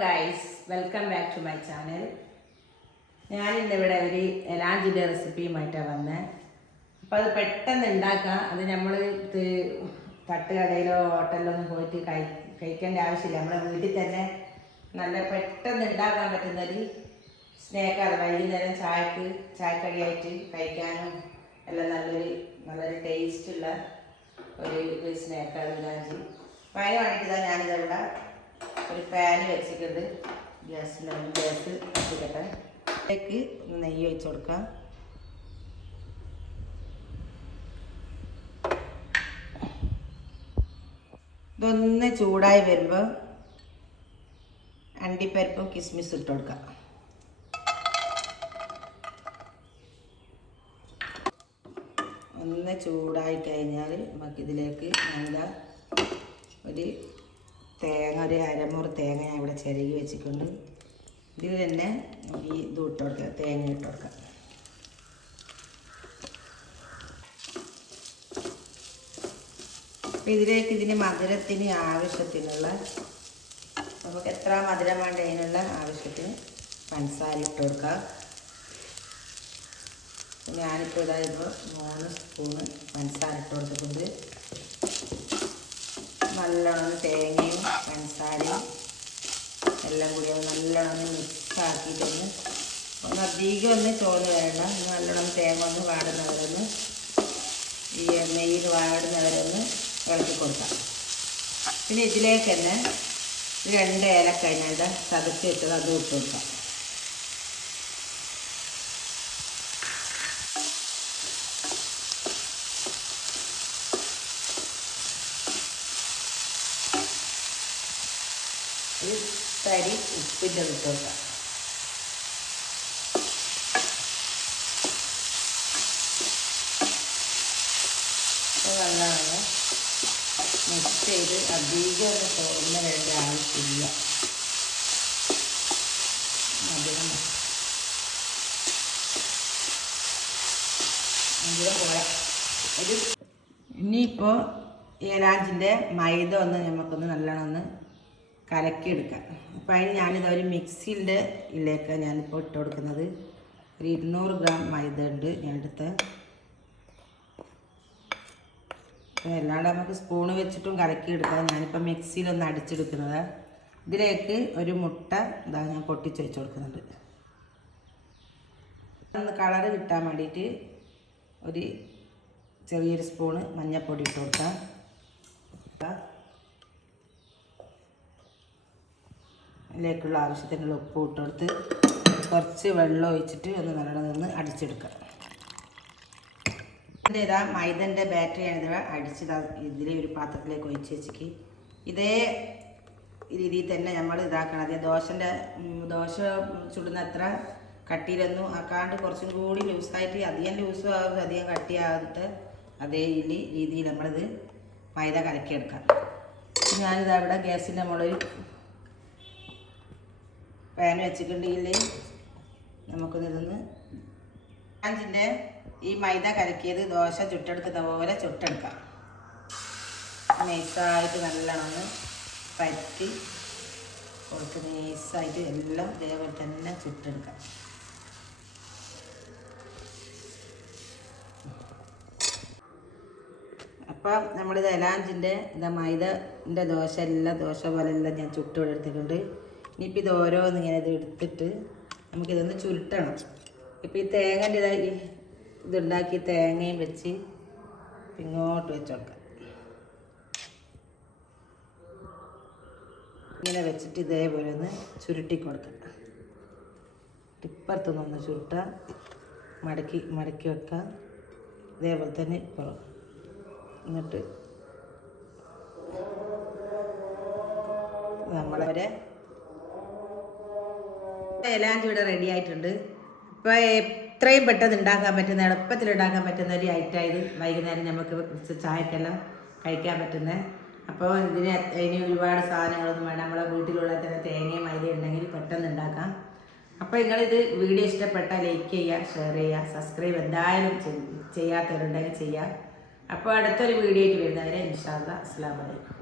Guys, welcome back to my channel. ഞാനിന്നിവിടെ ഒരു എലാഞ്ചിൻ്റെ റെസിപ്പിയുമായിട്ടാണ് വന്നത്. അപ്പോൾ അത് പെട്ടെന്ന് ഉണ്ടാക്കാം. അത് നമ്മൾ തട്ടുകടയിലോ ഹോട്ടലിലോ ഒന്നും പോയിട്ട് കഴിക്കേണ്ട ആവശ്യമില്ല. നമ്മുടെ വീട്ടിൽ തന്നെ നല്ല പെട്ടെന്ന് ഉണ്ടാക്കാൻ പറ്റുന്നൊരു സ്നാക്കാണ്. വൈകുന്നേരം ചായക്കടിയായിട്ട് കഴിക്കാനും എല്ലാം നല്ലൊരു ടേസ്റ്റുള്ള ഒരു സ്നാക്കാണ് ഇലാഞ്ചി. അപ്പോൾ അതിന് വേണ്ടിയിട്ട് ഞാനിതെല്ലാം ഒരു പാന് വെച്ചിട്ടുണ്ട്. ഗ്യാസ് കത്തിക്കട്ടെ. അതിലേക്ക് നെയ്യ് ഒഴിച്ച് കൊടുക്കാം. ഇതൊന്ന് ചൂടായി വരുമ്പോൾ അണ്ടിപ്പരിപ്പും കിസ്മിസും ഇട്ട് കൊടുക്കാം. ഒന്ന് ചൂടായി കഴിഞ്ഞാൽ നമുക്കിതിലേക്ക് ഞാനിതാ ഒരു അരമുറി തേങ്ങ ഞാൻ ഇവിടെ ചിരകി വെച്ചിട്ടുണ്ട്. ഇതിൽ തന്നെ ഈ ഇത് ഇട്ട് കൊടുക്കാം, തേങ്ങ ഇട്ട് കൊടുക്കാം. അപ്പം ഇതിന് മധുരത്തിന് ആവശ്യത്തിനുള്ള, നമുക്ക് എത്ര മധുരം വേണ്ട അതിനുള്ള ആവശ്യത്തിന് പഞ്ചസാര ഇട്ട് കൊടുക്കാം. ഞാനിപ്പോൾ ഇതായപ്പോൾ 3 സ്പൂണ് പഞ്ചസാര ഇട്ട് കൊടുത്തിട്ടുണ്ട്. നല്ലോണം തേങ്ങയും പഞ്ചസാരയും എല്ലാം കൂടി നല്ലോണം മിക്സാക്കിയിട്ടൊന്ന് അധികം ഒന്ന് ചോന്ന് വേണ്ട. നല്ലോണം തേങ്ങ ഒന്ന് വാടുന്നവരൊന്ന് ഈ നെയ്യിൽ വാടുന്നവരൊന്ന് ഇളക്കി കൊടുക്കാം. പിന്നെ ഇതിലേക്ക് തന്നെ 2 ഏലക്കായ ഞാൻ ചതച്ച് വെച്ചത് അതും ഇട്ട് കൊടുക്കാം. ഒരു തരി ഉപ്പിൻ്റെ ഇട്ട് കൊടുക്കാം. നല്ലതാണ് മിക്സ് ചെയ്ത് അധികം ഒന്ന് തോന്നുന്ന വേണ്ട ആവശ്യമില്ല. അധികം പോരാ. ഇനിയിപ്പോൾ ഏലാഞ്ചിൻ്റെ മൈദ നമുക്കൊന്ന് നല്ലോണം ഒന്ന് കലക്കിയെടുക്കാം. അപ്പോൾ അതിന് ഞാനിത് ഒരു മിക്സിൻ്റെ ഇതിലേക്ക് ഞാനിപ്പോൾ ഇട്ട് കൊടുക്കുന്നത് ഒരു 200 ഗ്രാം മൈദ ഉണ്ട് ഞാൻ എടുത്ത്. അപ്പോൾ അല്ലാണ്ട് നമുക്ക് സ്പൂണ് വെച്ചിട്ടും കലക്കിയെടുക്കാം. ഞാനിപ്പോൾ മിക്സിയിലൊന്ന് അടിച്ചെടുക്കുന്നത്. ഇതിലേക്ക് ഒരു മുട്ട ഞാൻ പൊട്ടിച്ച് വെച്ച് കൊടുക്കുന്നുണ്ട്. ഒന്ന് കളറ് കിട്ടാൻ വേണ്ടിയിട്ട് ഒരു ചെറിയൊരു സ്പൂണ് മഞ്ഞൾപ്പൊടി ഇട്ട് കൊടുക്കാം. അതിലേക്കുള്ള ആവശ്യത്തിനുള്ള ഉപ്പ് ഇട്ട് കൊടുത്ത് കുറച്ച് വെള്ളം ഒഴിച്ചിട്ട് ഒന്ന് നല്ലോണം അടിച്ചെടുക്കാം. ഇതാ മൈദൻ്റെ ബാറ്ററി ഞാനിത് അടിച്ചത് ഇതിലെ ഒരു പാത്രത്തിലേക്ക് ഒഴിച്ച് വെച്ചിട്ട് ഇതേ രീതിയിൽ തന്നെ നമ്മൾ ഇതാക്കണം. അതേ ദോശ ചുടുന്ന അത്ര കട്ടിയിലൊന്നും ആക്കാണ്ട് കുറച്ചും കൂടി ലൂസായിട്ട്, അധികം ലൂസും ആകും അധികം കട്ടിയാകാതെ അതേ രീതിയിൽ നമ്മളിത് മൈദ കലക്കിയെടുക്കാം. ഞാനിതാ ഇവിടെ ഗ്യാസിൻ്റെ മുകളിൽ പാൻ വെച്ചിട്ടുണ്ടെങ്കിൽ നമുക്കിതൊന്ന് അഞ്ചിൻ്റെ ഈ മൈദ കലക്കിയത് ദോശ ചുട്ടെടുക്കുന്ന പോലെ ചുട്ടെടുക്കാം. നൈസായിട്ട് നല്ലോണം പരത്തി കൊടുത്ത് നൈസായിട്ട് എല്ലാം ഇതേപോലെ തന്നെ ചുട്ടെടുക്കാം. അപ്പം നമ്മളിത് എലാഞ്ചിൻ്റെ മൈദൻ്റെ ദോശ പോലെല്ലാം ഞാൻ ചുട്ടെടുത്തിട്ടുണ്ട്. ഇനിയിപ്പോൾ ഇത് ഓരോന്ന് ഇങ്ങനെ എടുത്തിട്ട് നമുക്കിതൊന്ന് ചുരുട്ടണം. ഇപ്പോൾ ഈ തേങ്ങൻ്റെ ഇതുണ്ടാക്കി തേങ്ങയും വെച്ച് ഇങ്ങോട്ട് വെച്ച് കൊടുക്കാം. ഇങ്ങനെ വെച്ചിട്ട് ഇതേപോലെ ഒന്ന് ചുരുട്ടി കൊടുക്കാം. ഇപ്പുറത്തുനിന്നൊന്ന് ചുരുട്ടാം, മടക്കി വെക്കാം. ഇതേപോലെ തന്നെ ഇപ്പുറം. എന്നിട്ട് നമ്മളവരെ എലാഞ്ചി ഇവിടെ റെഡി ആയിട്ടുണ്ട്. ഇപ്പോൾ എത്രയും പെട്ടെന്ന് ഉണ്ടാക്കാൻ പറ്റുന്ന, എളുപ്പത്തിൽ ഉണ്ടാക്കാൻ പറ്റുന്ന ഒരു ഐറ്റമായത് വൈകുന്നേരം നമുക്ക് ചായക്കെല്ലാം കഴിക്കാൻ പറ്റുന്നത്. അപ്പോൾ അതിന് ഒരുപാട് സാധനങ്ങളൊന്നും വേണം. നമ്മളെ വീട്ടിലുള്ള തന്നെ തേങ്ങയും മൈദ ഉണ്ടെങ്കിൽ പെട്ടെന്ന് ഉണ്ടാക്കാം. അപ്പോൾ നിങ്ങളിത് വീഡിയോ ഇഷ്ടപ്പെട്ടാൽ ലൈക്ക് ചെയ്യുക, ഷെയർ ചെയ്യുക, സബ്സ്ക്രൈബ് എന്തായാലും ചെയ്യാത്തവരുണ്ടെങ്കിൽ ചെയ്യുക. അപ്പോൾ അടുത്തൊരു വീഡിയോ ആയിട്ട് വരുന്നവരെ ഇൻഷാ അല്ലാഹ് അസ്സലാമു അലൈക്കും.